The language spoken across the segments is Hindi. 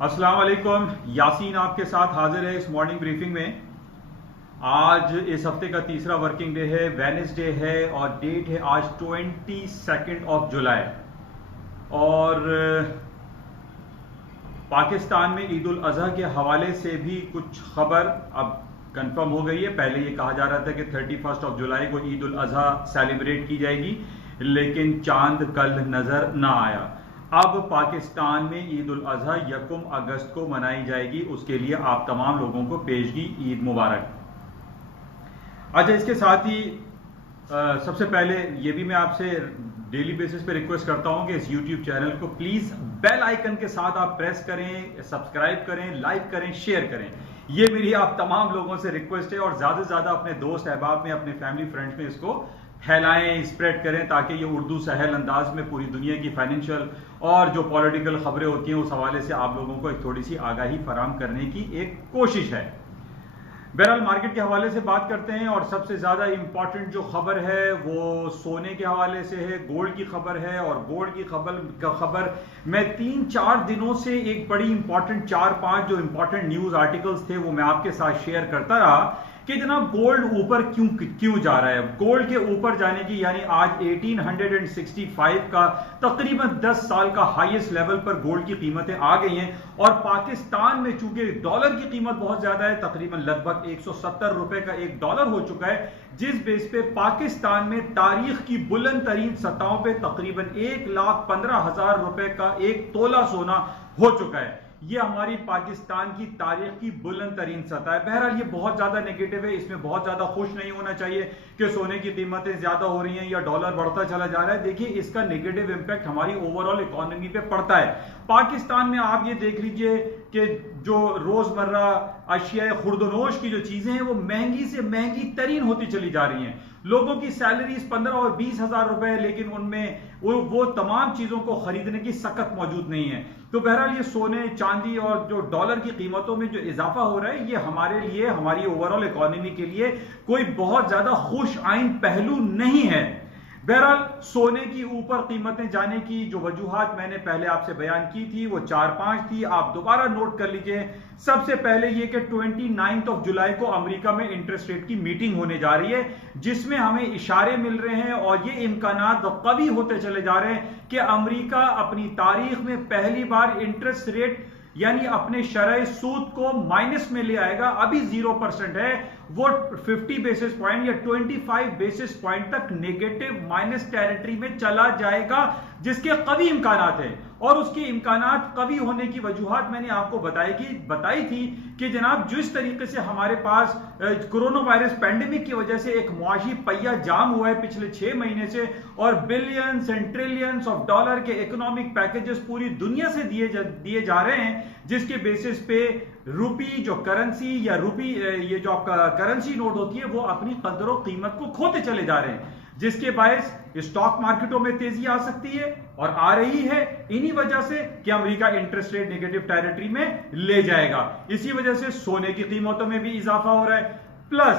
अस्सलाम वालेकुम। यासीन आपके साथ हाजिर है इस मॉर्निंग ब्रीफिंग में। आज इस हफ्ते का तीसरा वर्किंग डे है, वेडनेसडे है और डेट है आज 22 जुलाई। और पाकिस्तान में ईद उल अजहा के हवाले से भी कुछ खबर अब कंफर्म हो गई है। पहले ये कहा जा रहा था कि 31 जुलाई को ईद उल अजहा सेलिब्रेट की जाएगी, लेकिन चांद कल नजर ना आया। अब पाकिस्तान में ईद उल अजहा 1 अगस्त को मनाई जाएगी। उसके लिए आप तमाम लोगों को पेशगी ईद मुबारक। अच्छा, इसके साथ ही सबसे पहले ये भी मैं आपसे डेली बेसिस पे रिक्वेस्ट करता हूं कि इस YouTube चैनल को प्लीज बेल आइकन के साथ आप प्रेस करें, सब्सक्राइब करें, लाइक करें, शेयर करें। ये मेरी आप तमाम लोगों से रिक्वेस्ट है और ज्यादा से ज्यादा अपने दोस्त अहबाब में, अपने फैमिली फ्रेंड्स में इसको फैलाएं, स्प्रेड करें, ताकि ये उर्दू सहल अंदाज में पूरी दुनिया की फाइनेंशियल और जो पॉलिटिकल खबरें होती हैं उस हवाले से आप लोगों को एक थोड़ी सी आगाही फराहम करने की एक कोशिश है। बहरहाल मार्केट के हवाले से बात करते हैं और सबसे ज्यादा इंपॉर्टेंट जो खबर है वो सोने के हवाले से है, गोल्ड की खबर है। और गोल्ड की खबर मैं 3-4 दिनों से एक बड़ी इंपॉर्टेंट 4-5 जो इंपॉर्टेंट न्यूज आर्टिकल्स थे वो मैं आपके साथ शेयर करता रहा कि जनाब गोल्ड ऊपर क्यों जा रहा है। गोल्ड के ऊपर जाने की यानी आज 1865 का तकरीबन 10 साल का हाईएस्ट लेवल पर गोल्ड की कीमतें आ गई हैं। और पाकिस्तान में चूंकि डॉलर की कीमत बहुत ज्यादा है, तकरीबन लगभग 170 रुपए का एक डॉलर हो चुका है, जिस बेस पे पाकिस्तान में तारीख की बुलंद तरीन सतहों पे तकरीबन 1,15,000 रुपए का एक तोला सोना हो चुका है। ये हमारी पाकिस्तान की तारीख की बुलंद तरीन सतह है। बहरहाल ये बहुत ज्यादा नेगेटिव है, इसमें बहुत ज्यादा खुश नहीं होना चाहिए कि सोने की कीमतें ज्यादा हो रही हैं या डॉलर बढ़ता चला जा रहा है। देखिए, इसका नेगेटिव इंपैक्ट हमारी ओवरऑल इकोनॉमी पे पड़ता है। पाकिस्तान में आप ये देख लीजिए कि जो रोजमर्रा अशिया खुर्दनोश की जो चीजें हैं वो महंगी से महंगी तरीन होती चली जा रही हैं। लोगों की सैलरीज 15 और 20 हजार रुपए है, लेकिन उनमें वो तमाम चीजों को खरीदने की सकत मौजूद नहीं है। तो बहरहाल ये सोने, चांदी और जो डॉलर की कीमतों में जो इजाफा हो रहा है, ये हमारे लिए, हमारी ओवरऑल इकोनॉमी के लिए कोई बहुत ज्यादा खुश आइन पहलू नहीं है। बहरहाल सोने की ऊपर कीमतें जाने की जो वजूहात मैंने पहले आपसे बयान की थी वो 4-5 थी, आप दोबारा नोट कर लीजिए। सबसे पहले ये कि 29 जुलाई को अमेरिका में इंटरेस्ट रेट की मीटिंग होने जा रही है, जिसमें हमें इशारे मिल रहे हैं और ये इम्कानात कवी होते चले जा रहे हैं कि अमेरिका अपनी तारीख में पहली बार इंटरेस्ट रेट यानी अपने शरह सूद को माइनस में ले आएगा। अभी 0% है, वो 50 बेसिस पॉइंट या 25 बेसिस पॉइंट तक नेगेटिव माइनस टेरिटरी में चला जाएगा, जिसके कवी इम्कानात हैं। और उसके इम्कानात कवी होने की वजूहात मैंने आपको बताई थी कि जनाब जिस तरीके से हमारे पास कोरोना वायरस पैंडेमिक की वजह से एक मुआशी पहिया जाम हुआ है पिछले 6 महीने से, और billions and trillions of dollar के इकोनॉमिक पैकेजेस पूरी दुनिया से दिए जा रहे हैं, जिसके बेसिस पे रुपी जो करेंसी या रुपी ये जो आपका करेंसी नोट होती है वो अपनी कदर और कीमत को खोते चले जा रहे हैं, जिसके बायस स्टॉक मार्केटों में तेजी आ सकती है और आ रही है इन्हीं वजह से कि America interest rate negative territory में ले जाएगा। इसी वजह से सोने की कीमतों में भी इजाफा हो रहा है। प्लस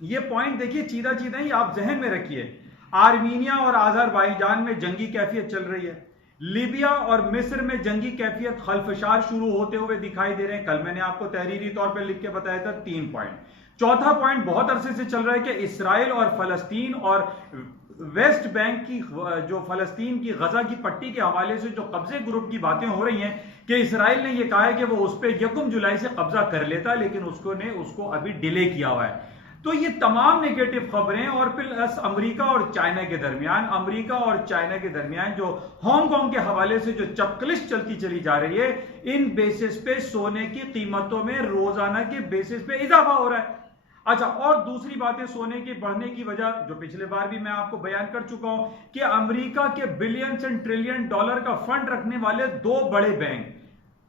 ये पॉइंट देखिए, सीधा ही आप जहन में रखिए, आर्मीनिया और अजरबैजान में जंगी कैफियत चल रही है। लीबिया और मिस्र में जंगी कैफियत खलफशार शुरू होते हुए दिखाई दे रहे हैं। कल मैंने आपको तहरीरी तौर पर लिख के बताया था 3 पॉइंट। चौथा पॉइंट बहुत अरसे से चल रहा है कि इसराइल और फलस्तीन और वेस्ट बैंक की जो फलस्तीन की गजा की पट्टी के हवाले से जो कब्जे ग्रुप की बातें हो रही हैं कि इसराइल ने यह कहा है कि वो उस पर 1 जुलाई से कब्जा कर लेता, लेकिन उसको अभी डिले किया हुआ है। तो ये तमाम नेगेटिव खबरें और प्लस अमेरिका और चाइना के दरमियान जो हांगकांग के हवाले से जो चपकलिश चलती चली जा रही है, इन बेसिस पे सोने की कीमतों में रोजाना के बेसिस पे इजाफा हो रहा है। अच्छा, और दूसरी बात है सोने के बढ़ने की वजह, जो पिछले बार भी मैं आपको बयान कर चुका हूं कि अमेरिका के बिलियंस एंड ट्रिलियन डॉलर का फंड रखने वाले 2 बड़े बैंक,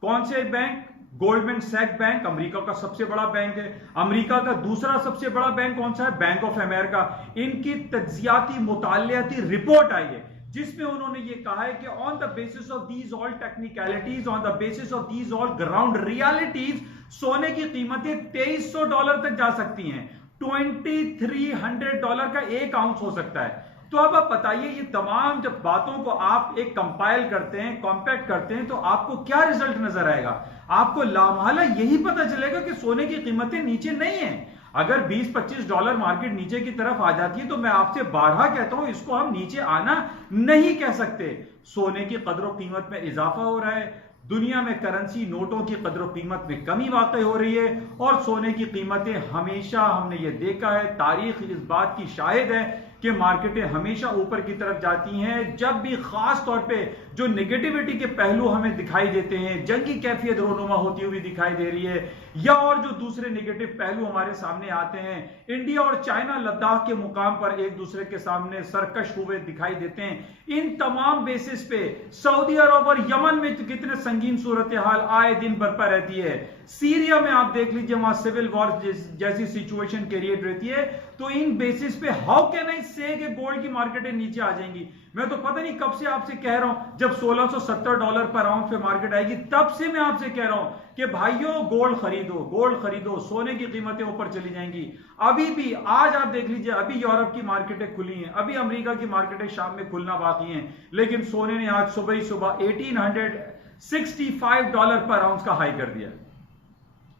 कौन से bank? Goldman Sachs bank America का सबसे बड़ा बैंक है। अमेरिका का दूसरा सबसे बड़ा बैंक कौन सा है? Bank of America. इनकी तज्जियाती मुतालियाती रिपोर्ट आई है जिसमें उन्होंने ये कहा है कि on the basis of these all technicalities, on the basis of these all ground realities, सोने की कीमतें $2300 तक जा सकती हैं। $2300 का 1 आउंस हो सकता है। तो अब आप बताइए, ये तमाम जब बातों को आप एक कंपाइल करते हैं, कॉम्पैक्ट करते हैं, तो आपको क्या रिजल्ट नजर आएगा? आपको लामहला यही पता चलेगा कि सोने की कीमतें नीचे नहीं है। अगर 20-25 डॉलर मार्केट नीचे की तरफ आ जाती है तो मैं आपसे बारहा कहता हूं, इसको हम नीचे आना नहीं कह सकते। सोने की कदर कीमत में इजाफा हो रहा है, दुनिया में करेंसी नोटों की कदर कीमत में कमी वाक़ई हो रही है, और सोने की कीमतें हमेशा, हमने ये देखा है, तारीख इस बात की शाहिद है कि मार्केटें हमेशा ऊपर की तरफ जाती हैं जब भी खास तौर पे जो नेगेटिविटी के पहलू हमें दिखाई देते हैं, जंगी कैफियत रोनुमा होती हुई दिखाई दे रही है, या और जो दूसरे नेगेटिव पहलू हमारे सामने आते हैं, इंडिया और चाइना लद्दाख के मुकाम पर एक दूसरे के सामने सरकश हुए दिखाई देते हैं। इन तमाम बेसिस पे सऊदी अरब और यमन में कितने संगीन सूरत हाल आए दिन बरपा रहती है। सीरिया में आप देख लीजिए, वहां सिविल वॉर जैसी सिचुएशन क्रिएट रहती है। तो इन बेसिस पे हाउ कैन आई से कि गोल्ड की मार्केटें नीचे आ जाएंगी? मैं तो पता नहीं कब से आपसे कह रहा हूं, जब 1670 डॉलर पर आउंस पे मार्केट आएगी तब से मैं आपसे कह रहा हूं कि भाइयों गोल्ड खरीदो, गोल्ड खरीदो, सोने की कीमतें ऊपर चली जाएंगी। अभी भी आज आप देख लीजिए, अभी यूरोप की मार्केटें खुली हैं, अभी अमेरिका की मार्केटें शाम में खुलना बाकी हैं, लेकिन सोने ने आज सुबह ही सुबह 1865 डॉलर पर आउंस का हाई कर दिया।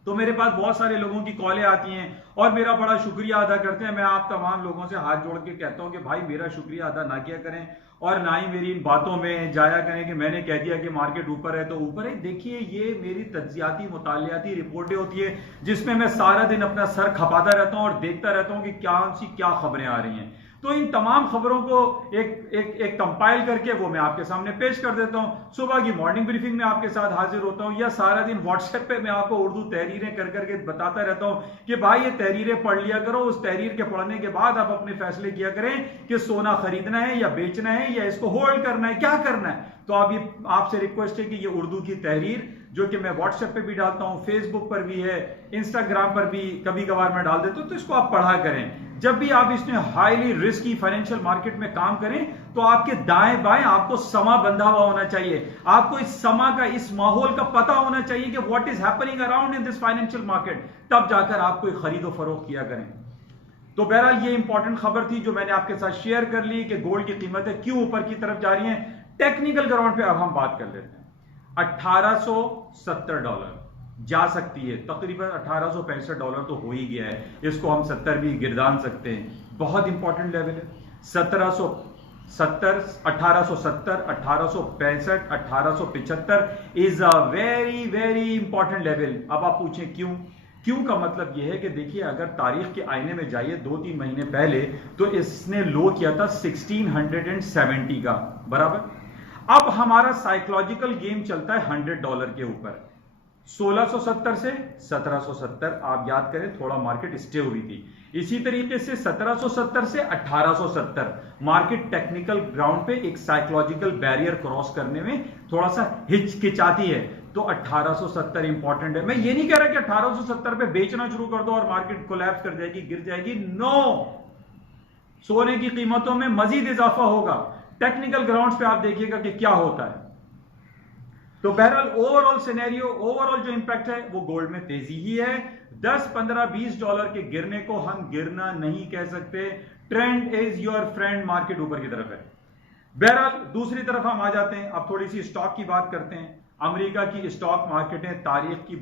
तो मेरे पास बहुत सारे लोगों की कॉलें आती हैं और मेरा बड़ा शुक्रिया अदा करते हैं। मैं आप तमाम लोगों से हाथ जोड़ के कहता हूं कि भाई मेरा शुक्रिया अदा ना किया करें और ना ही मेरी इन बातों में जाया करें कि मैंने कह दिया कि मार्केट ऊपर है तो ऊपर है। देखिए, ये मेरी तज्जियाती मुतालियाती रिपोर्टें होती है जिसमें मैं सारा दिन अपना सर खपाता रहता हूं और देखता रहता हूं कि क्या खबरें आ रही हैं। तो इन तमाम खबरों को एक कंपाइल करके वो मैं आपके सामने पेश कर देता हूं। सुबह की मॉर्निंग ब्रीफिंग में आपके साथ हाजिर होता हूं, या सारा दिन व्हाट्सएप पे मैं आपको उर्दू तहरीरें कर करके बताता रहता हूं कि भाई ये तहरीरें पढ़ लिया करो। उस तहरीर के पढ़ने के बाद आप अपने फैसले किया करें कि सोना खरीदना है या बेचना है या इसको होल्ड करना है, क्या करना है। तो अभी आपसे रिक्वेस्ट है कि ये उर्दू की तहरीर जो कि मैं व्हाट्सएप पे भी डालता हूं, फेसबुक पर भी है, इंस्टाग्राम पर भी कभी कभार मैं डाल देता हूं, तो इसको आप पढ़ा करें। जब भी आप इसमें हाईली रिस्की फाइनेंशियल मार्केट में काम करें तो आपके दाएं बाएं आपको समा बंधा हुआ होना चाहिए। आपको इस समा का, इस माहौल का पता होना चाहिए कि what is happening around in this financial market, तब जाकर आप कोई खरीदो फरोख्त किया करें। तो बहरहाल ये इंपॉर्टेंट खबर थी जो मैंने आपके साथ शेयर कर ली कि गोल्ड की कीमतें क्यों ऊपर की तरफ जा रही हैं। टेक्निकल ग्राउंड पे अब हम बात कर लेते हैं। 1870 डॉलर जा सकती है, तकरीबन 1865 डॉलर तो हो ही गया है, इसको हम 70 भी गिरदान सकते हैं। बहुत इंपॉर्टेंट लेवल है 1770, 1870, 1865, 1875 is a very very important level. अब आप पूछें क्यों? क्यों का मतलब यह है कि देखिए, अगर तारीख के आईने में जाइए 2-3 महीने पहले तो इसने लो किया था 1670 का बराबर। अब हमारा साइकोलॉजिकल गेम चलता है $100 के ऊपर। 1670 से 1770 आप याद करें, थोड़ा मार्केट स्टे हुई थी। इसी तरीके से 1770 से 1870 मार्केट टेक्निकल ग्राउंड पे एक साइकोलॉजिकल बैरियर क्रॉस करने में थोड़ा सा हिचकिचाती है। तो 1870 इंपॉर्टेंट है। मैं ये नहीं कह रहा कि 1870 पे बेचना शुरू कर दो और मार्केट कोलैप्स कर जाएगी, गिर जाएगी। नो, सोने की कीमतों में मजीद इजाफा होगा। टेक्निकल ग्राउंड्स पे आप देखिएगा कि क्या होता है। तो बहरहाल ओवरऑल सिनेरियो, ओवरऑल जो इंपैक्ट है वो गोल्ड में तेजी ही है। 10, 15, 20 डॉलर के गिरने को हम गिरना नहीं कह सकते। Trend is your friend, market ऊपर की तरफ है। बहरहाल दूसरी तरफ हम आ जाते हैं, अब थोड़ी सी स्टॉक की बात करते हैं। अमेरिका की स्टॉक मार्केटें तारीख की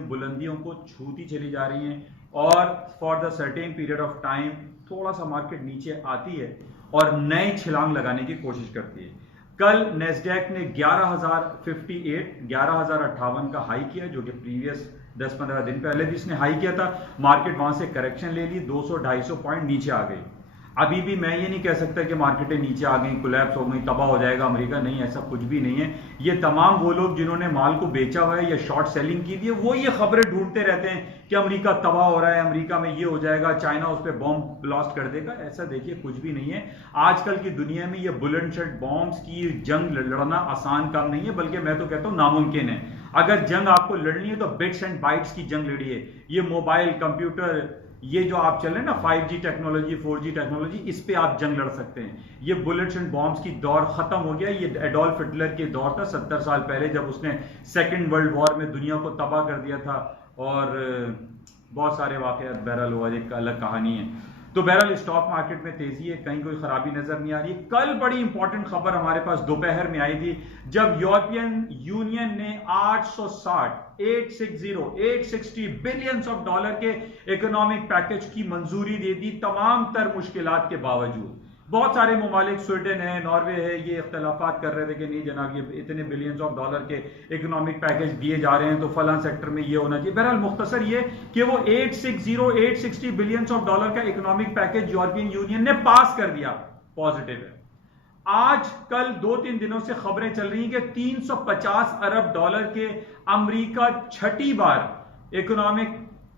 बुलंदियों को छूती चली जा रही हैं और for the certain period of time थोड़ा सा मार्केट नीचे आती है और नए छलांग लगाने की कोशिश करती है। कल नेस्डैक ने 11,058 का हाई किया, जो कि प्रीवियस 10-15 दिन पहले भी इसने हाई किया था। मार्केट वहां से करेक्शन ले ली, 200-250 पॉइंट नीचे आ गई। अभी भी मैं ये नहीं कह सकता कि मार्केटें नीचे आ गई, कोलैप्स हो गई, तबाह हो जाएगा अमेरिका, नहीं, ऐसा कुछ भी नहीं है। ये तमाम वो लोग जिन्होंने माल को बेचा हुआ है या शॉर्ट सेलिंग की थी, वो ये खबरें ढूंढते रहते हैं कि अमेरिका तबाह हो रहा है, अमेरिका में ये हो जाएगा, चाइना उस पर बॉम्ब ब्लास्ट कर देगा। ऐसा देखिए कुछ भी नहीं है। आजकल की दुनिया में ये बुलेट शट बॉम्ब्स की जंग लड़ना आसान काम नहीं है, बल्कि मैं तो कहता हूं नामुमकिन है। अगर जंग आपको लड़नी है तो बिट्स एंड बाइट्स की जंग लड़िए। ये मोबाइल, कंप्यूटर, ये जो आप चल रहे हैं ना 5G टेक्नोलॉजी, 4G टेक्नोलॉजी, इस पे आप जंग लड़ सकते हैं। ये बुलेट्स एंड बॉम्ब्स की दौर खत्म हो गया। ये एडोल्फ हिटलर के दौर था 70 साल पहले, जब उसने सेकेंड वर्ल्ड वॉर में दुनिया को तबाह कर दिया था और बहुत सारे वाकयात बहरहाल एक अलग कहानी है। तो बहरहाल स्टॉक मार्केट में तेजी है, कहीं कोई खराबी नजर नहीं आ रही। कल बड़ी इंपॉर्टेंट खबर हमारे पास दोपहर में आई थी, जब यूरोपियन यूनियन ने 860 बिलियंस ऑफ डॉलर के इकोनॉमिक पैकेज की मंजूरी दे दी, तमाम तर मुश्किलात के बावजूद। बहुत सारे ममालिक, स्वीडन है, नॉर्वे है, ये इख्तलाफात कर रहे थे कि नहीं जनाब, ये इतने बिलियंस ऑफ डॉलर के इकोनॉमिक पैकेज दिए जा रहे हैं तो फलां सेक्टर में ये होना चाहिए। बहरहाल मुख्तसर ये कि वो 860 बिलियंस ऑफ डॉलर का इकोनॉमिक पैकेज यूरोपियन यूनियन ने पास कर दिया, पॉजिटिव है। आज कल 2-3 दिनों से खबरें चल रही हैं कि 350 अरब डॉलर के अमेरिका छठी बार इकोनॉमिक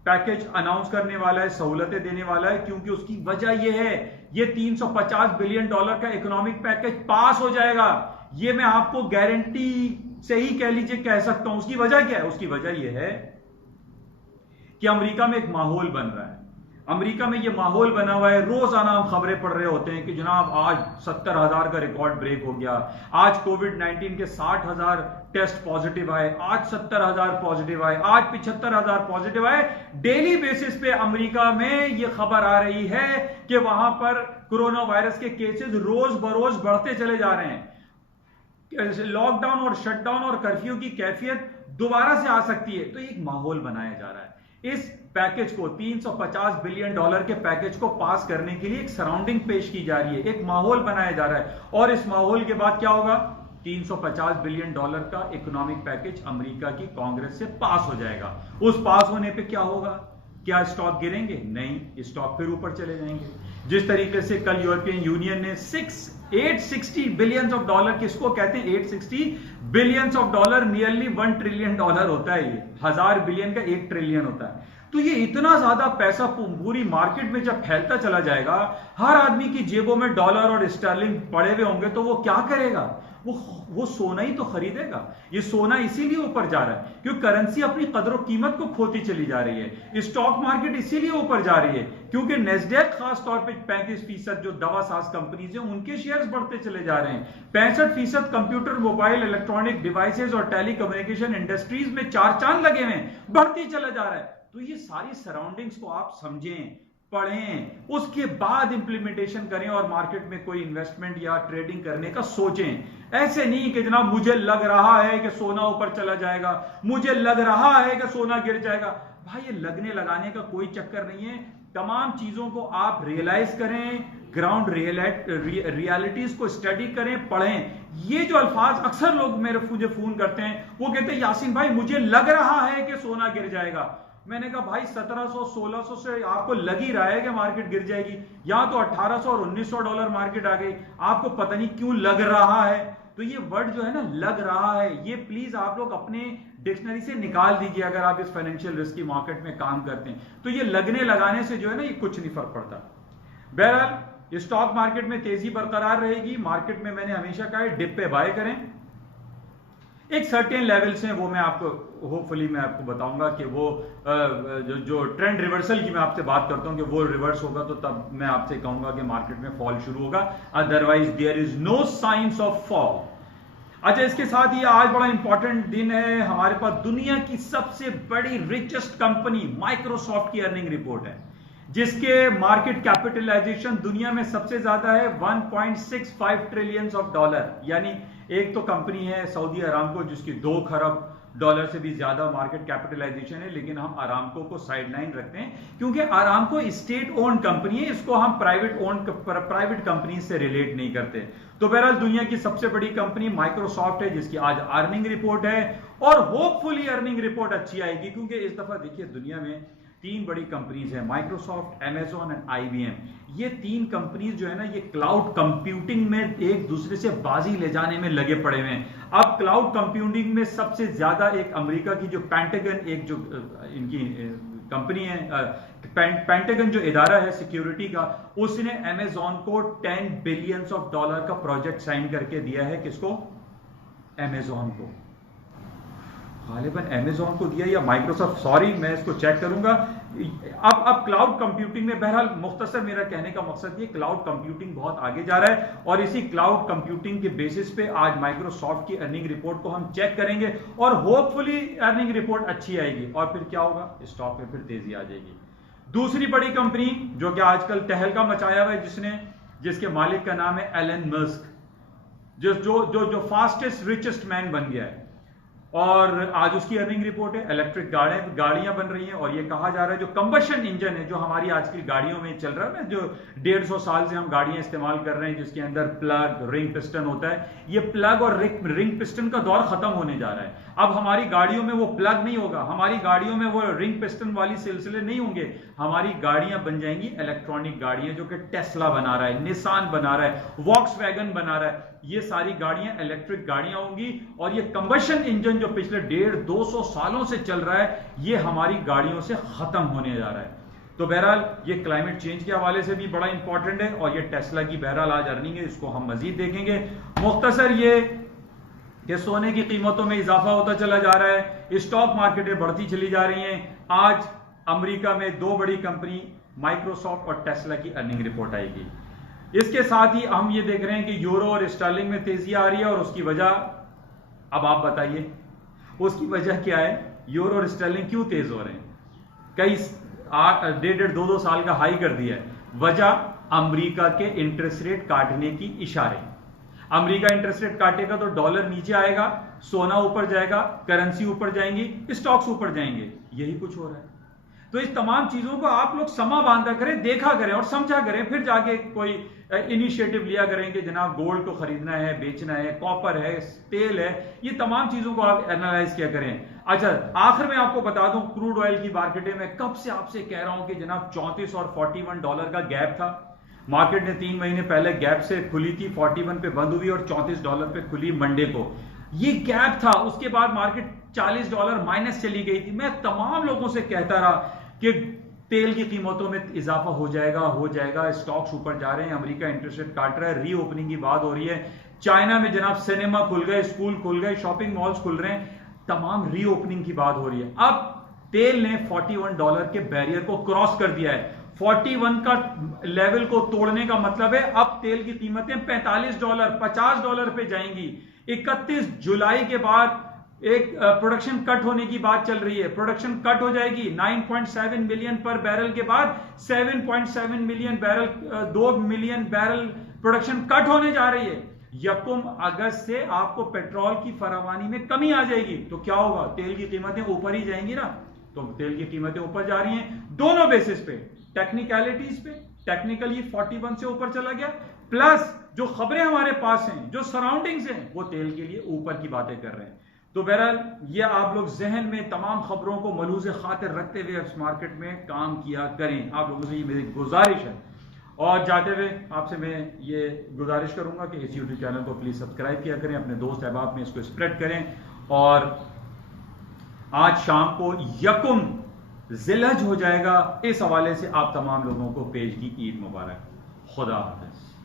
पैकेज अनाउंस करने वाला है, सहूलतें देने वाला है, क्योंकि उसकी वजह यह है, ये 350 बिलियन डॉलर का इकोनॉमिक पैकेज पास हो जाएगा। ये मैं आपको गारंटी से ही कह लीजिए कह सकता हूं। उसकी वजह क्या है? उसकी वजह यह है कि अमेरिका में एक माहौल बन रहा है। अमेरिका में ये माहौल बना हुआ है, रोजाना हम खबरें पढ़ रहे होते हैं कि जनाब आज 70,000 का रिकॉर्ड ब्रेक हो गया, आज कोविड-19 के 60,000 टेस्ट पॉजिटिव आए, आज 70,000 पॉजिटिव आए, आज 75,000 पॉजिटिव आए। डेली बेसिस पे अमेरिका में ये खबर आ रही है कि वहां पर कोरोना वायरस के केसेस रोज बरोज बढ़ते चले जा रहे हैं। लॉकडाउन और शटडाउन और कर्फ्यू की कैफियत दोबारा से आ सकती है। तो एक माहौल बनाया जा रहा है। इस पैकेज को, 350 बिलियन डॉलर के पैकेज को पास करने के लिए एक सराउंडिंग पेश की जा रही है, एक माहौल बनाया जा रहा है। और इस माहौल के बाद क्या होगा? 350 बिलियन डॉलर का इकोनॉमिक पैकेज अमेरिका की कांग्रेस से पास हो जाएगा। उस पास होने पे क्या होगा? क्या स्टॉक गिरेंगे? नहीं, स्टॉक फिर ऊपर चले जाएंगे। जिस तरीके से कल यूरोपियन यूनियन ने 860 बिलियन ऑफ डॉलर, किसको कहते हैं 860 billion of dollar? Nearly 1 trillion dollar होता है। ये 1000 बिलियन का 1 ट्रिलियन होता है। तो ये इतना ज्यादा पैसा पूरी मार्केट में जब फैलता चला जाएगा, हर आदमी की जेबों में डॉलर और स्टर्लिंग पड़े हुए होंगे, तो वो क्या करेगा? वो सोना ही तो खरीदेगा। ये सोना इसीलिए ऊपर जा रहा है क्योंकि करेंसी अपनी कदर और कीमत को खोती चली जा रही है। स्टॉक मार्केट इसीलिए ऊपर जा रही है क्योंकि नेस्डैक खास तौर पे 35% जो दवासाज कंपनीज हैं उनके शेयर्स बढ़ते चले जा रहे हैं। 65% कंप्यूटर, मोबाइल, इलेक्ट्रॉनिक डिवाइसेज और टेलीकम्युनिकेशन इंडस्ट्रीज में चार चांद लगे हुए हैं, बढ़ती चला जा रहा है। तो ये सारी सराउंडिंग्स को आप समझें, पढ़ें, उसके बाद इंप्लीमेंटेशन करें और मार्केट में कोई इन्वेस्टमेंट या ट्रेडिंग करने का सोचें। ऐसे नहीं कि जनाब मुझे लग रहा है कि सोना ऊपर चला जाएगा, मुझे लग रहा है कि सोना गिर जाएगा। भाई ये लगने लगाने का कोई चक्कर नहीं है। तमाम चीजों को आप रियलाइज करें, ग्राउंड रियलिटीज को स्टडी करें, पढ़ें। ये जो अल्फाज अक्सर लोग मुझे फोन करते हैं, वो कहते हैं यासीन भाई मुझे लग रहा है कि सोना गिर जाएगा। मैंने कहा भाई 1700-1600 से आपको लग ही रहा है कि मार्केट गिर जाएगी, यहां तो 1800 और 1900 डॉलर मार्केट आ गई, आपको पता नहीं क्यों लग रहा है। तो ये वर्ड जो है ना, लग रहा है, ये प्लीज आप लोग अपने डिक्शनरी से निकाल दीजिए अगर आप इस फाइनेंशियल रिस्क की मार्केट में काम करते हैं। तो ये लगने लगाने से जो है ना, ये कुछ नहीं फर्क पड़ता। बहरहाल स्टॉक मार्केट में तेजी बरकरार रहेगी। मार्केट में मैंने हमेशा कहा है डिप पे बाय करें। एक सर्टेन लेवल्स हैं, वो मैं आपको होपफुली मैं आपको बताऊंगा कि वो जो ट्रेंड रिवर्सल की मैं आपसे बात करता हूं कि वो रिवर्स होगा तो तब मैं आपसे कहूंगा कि मार्केट में फॉल शुरू होगा, otherwise there is no science of fall. अच्छा, इसके साथ ही आज बड़ा इंपॉर्टेंट दिन है हमारे पास। दुनिया की सबसे बड़ी रिचेस्ट कंपनी माइक्रोसॉफ्ट की अर्निंग रिपोर्ट है, जिसके मार्केट कैपिटलाइजेशन दुनिया में सबसे ज्यादा है 1.65 ट्रिलियन ऑफ डॉलर। यानी एक तो कंपनी है सऊदी अरामको जिसकी 2 खरब डॉलर से भी ज्यादा मार्केट कैपिटलाइजेशन है, लेकिन हम अरामको को साइडलाइन रखते हैं क्योंकि अरामको स्टेट ओन्ड कंपनी है, इसको हम प्राइवेट कंपनी से रिलेट नहीं करते। तो बहरहाल दुनिया की सबसे बड़ी कंपनी माइक्रोसॉफ्ट है जिसकी आज अर्निंग रिपोर्ट है और होपफुली अर्निंग रिपोर्ट अच्छी आएगी क्योंकि इस दफा देखिए दुनिया में 3 बड़ी कंपनीज हैं, माइक्रोसॉफ्ट, अमेजॉन एंड IBM। ये 3 कंपनीज जो है ना, ये क्लाउड कंप्यूटिंग में एक दूसरे से बाजी ले जाने में लगे पड़े हुए हैं। अब क्लाउड कंप्यूटिंग में सबसे ज्यादा एक अमेरिका की जो पेंटागन, एक जो इनकी कंपनी है, पेंटागन जो इदारा है सिक्योरिटी का, उसने अमेजॉन को $10 बिलियन का प्रोजेक्ट साइन करके दिया है। किसको? अमेजॉन को। गालिबन अमेजॉन को दिया या माइक्रोसॉफ्ट, सॉरी मैं इसको चेक करूंगा। अब क्लाउड कंप्यूटिंग में बहरहाल मुख्तसर मेरा कहने का मकसद ये, क्लाउड कंप्यूटिंग बहुत आगे जा रहा है और इसी क्लाउड कंप्यूटिंग के बेसिस पे आज माइक्रोसॉफ्ट की अर्निंग रिपोर्ट को हम चेक करेंगे और होपफुली अर्निंग रिपोर्ट अच्छी आएगी और फिर क्या होगा? स्टॉक में फिर तेजी आ जाएगी। दूसरी बड़ी कंपनी जो कि आजकल तहलका मचाया हुआ है, जिसके मालिक का नाम है एलन मस्क, जो फास्टेस्ट रिचेस्ट मैन बन गया है, और आज उसकी अर्निंग रिपोर्ट है। इलेक्ट्रिक गाड़ियां बन रही हैं, और ये कहा जा रहा है जो कंबशन इंजन है जो हमारी आज की गाड़ियों में चल रहा है ना, जो 150 साल से हम गाड़ियां इस्तेमाल कर रहे हैं, जिसके अंदर प्लग रिंग पिस्टन होता है, ये प्लग और रिंग पिस्टन का दौर खत्म होने जा रहा है। अब हमारी गाड़ियों में वो प्लग नहीं होगा, हमारी गाड़ियों में वो रिंग पिस्टन वाली सिलसिले नहीं होंगे, हमारी गाड़ियां बन जाएंगी इलेक्ट्रॉनिक गाड़ियां, जो कि टेस्ला बना रहा है, निसान बना रहा है, वॉक्सवैगन बना रहा है। ये सारी गाड़ियां इलेक्ट्रिक गाड़ियां होंगी, और ये कंबशन इंजन जो पिछले 150-200 सालों से चल रहा है, ये हमारी गाड़ियों से खत्म होने जा रहा है। तो बहरहाल ये क्लाइमेट चेंज के हवाले से भी बड़ा इंपॉर्टेंट है, और ये टेस्ला की बहरहाल आज अर्निंग है, इसको हम मजीद देखेंगे। मुख्तसर ये कि सोने की कीमतों में इजाफा होता चला जा रहा है, स्टॉक मार्केटें बढ़ती चली जा रही हैं। आज अमेरिका में 2 बड़ी कंपनी माइक्रोसॉफ्ट और टेस्ला की अर्निंग रिपोर्ट आएगी। इसके साथ ही हम ये देख रहे हैं कि यूरो और स्टर्लिंग में तेजी आ रही है, और उसकी वजह अब आप बताइए, उसकी वजह क्या है? यूरो और स्टर्लिंग क्यों तेज हो रहे हैं? कई 1.5-2 साल का हाई कर दिया है। वजह अमेरिका के इंटरेस्ट रेट काटने की इशारे। अमेरिका इंटरेस्ट रेट काटेगा तो डॉलर नीचे आएगा, सोना ऊपर जाएगा, करेंसी ऊपर जाएंगी, स्टॉक्स ऊपर जाएंगे। यही कुछ हो रहा है। तो इस तमाम चीजों को आप लोग समा बांधा करें, देखा करें और समझा करें, फिर जाके कोई इनिशिएटिव लिया करें कि जनाब गोल्ड को खरीदना है, बेचना है, कॉपर है, तेल है, ये तमाम चीजों को आप एनालाइज किया करें। अच्छा, आखिर में आपको बता दूं, क्रूड ऑयल की मार्केटें में कब से आपसे कह रहा हूं कि जनाब 34 और 41 डॉलर का गैप था। मार्केट ने 3 महीने पहले गैप से खुली थी, 41 पे बंद हुई और 34 डॉलर पे खुली मंडे को। ये गैप था, उसके बाद मार्केट 40 डॉलर माइनस चली गई थी। मैं तमाम लोगों से कहता रहा कि तेल की कीमतों में इजाफा हो जाएगा, स्टॉक्स ऊपर जा रहे हैं, अमेरिका इंटरेस्ट रेट काट रहा है, रीओपनिंग की बात हो रही है। चाइना में जनाब सिनेमा खुल गए, स्कूल खुल गए, शॉपिंग मॉल्स खुल रहे हैं, तमाम रीओपनिंग की बात हो रही है। अब तेल ने 41 डॉलर के बैरियर को क्रॉस कर दिया है। 41 का लेवल को तोड़ने का मतलब है अब तेल की कीमतें 45 डॉलर 50 डॉलर पे जाएंगी। 31 जुलाई के बाद एक प्रोडक्शन कट होने की बात चल रही है। प्रोडक्शन कट हो जाएगी 9.7 मिलियन पर बैरल के बाद 7.7 million barrel, 2 million barrel production cut होने जा रही है। 1 अगस्त से आपको पेट्रोल की फरावानी में कमी आ जाएगी, तो क्या होगा? तेल की कीमतें ऊपर ही जाएंगी ना। तो तेल की कीमतें ऊपर जा रही हैं दोनों बेसिस पे, टेक्निकलिटीज पे। टेक्निकली 41 से ऊपर चला गया, प्लस जो खबरें हमारे पास हैं, जो सराउंडिंग्स हैं, वो तेल के लिए ऊपर की बातें कर रहे हैं। तो बहरहाल ये आप लोग जहन में तमाम खबरों को मलूज़ खातिर रखते हुए इस मार्केट में काम किया करें। आप लोगों से ये मेरी गुजारिश है। और जाते हुए आपसे मैं ये गुजारिश करूंगा कि इस यूट्यूब चैनल को प्लीज सब्सक्राइब किया करें, अपने दोस्त अहबाब में इसको स्प्रेड करें। और आज शाम को 1 ज़िलहज हो जाएगा, इस हवाले से आप तमाम लोगों को पेश की ईद मुबारक। खुदा हाफिज।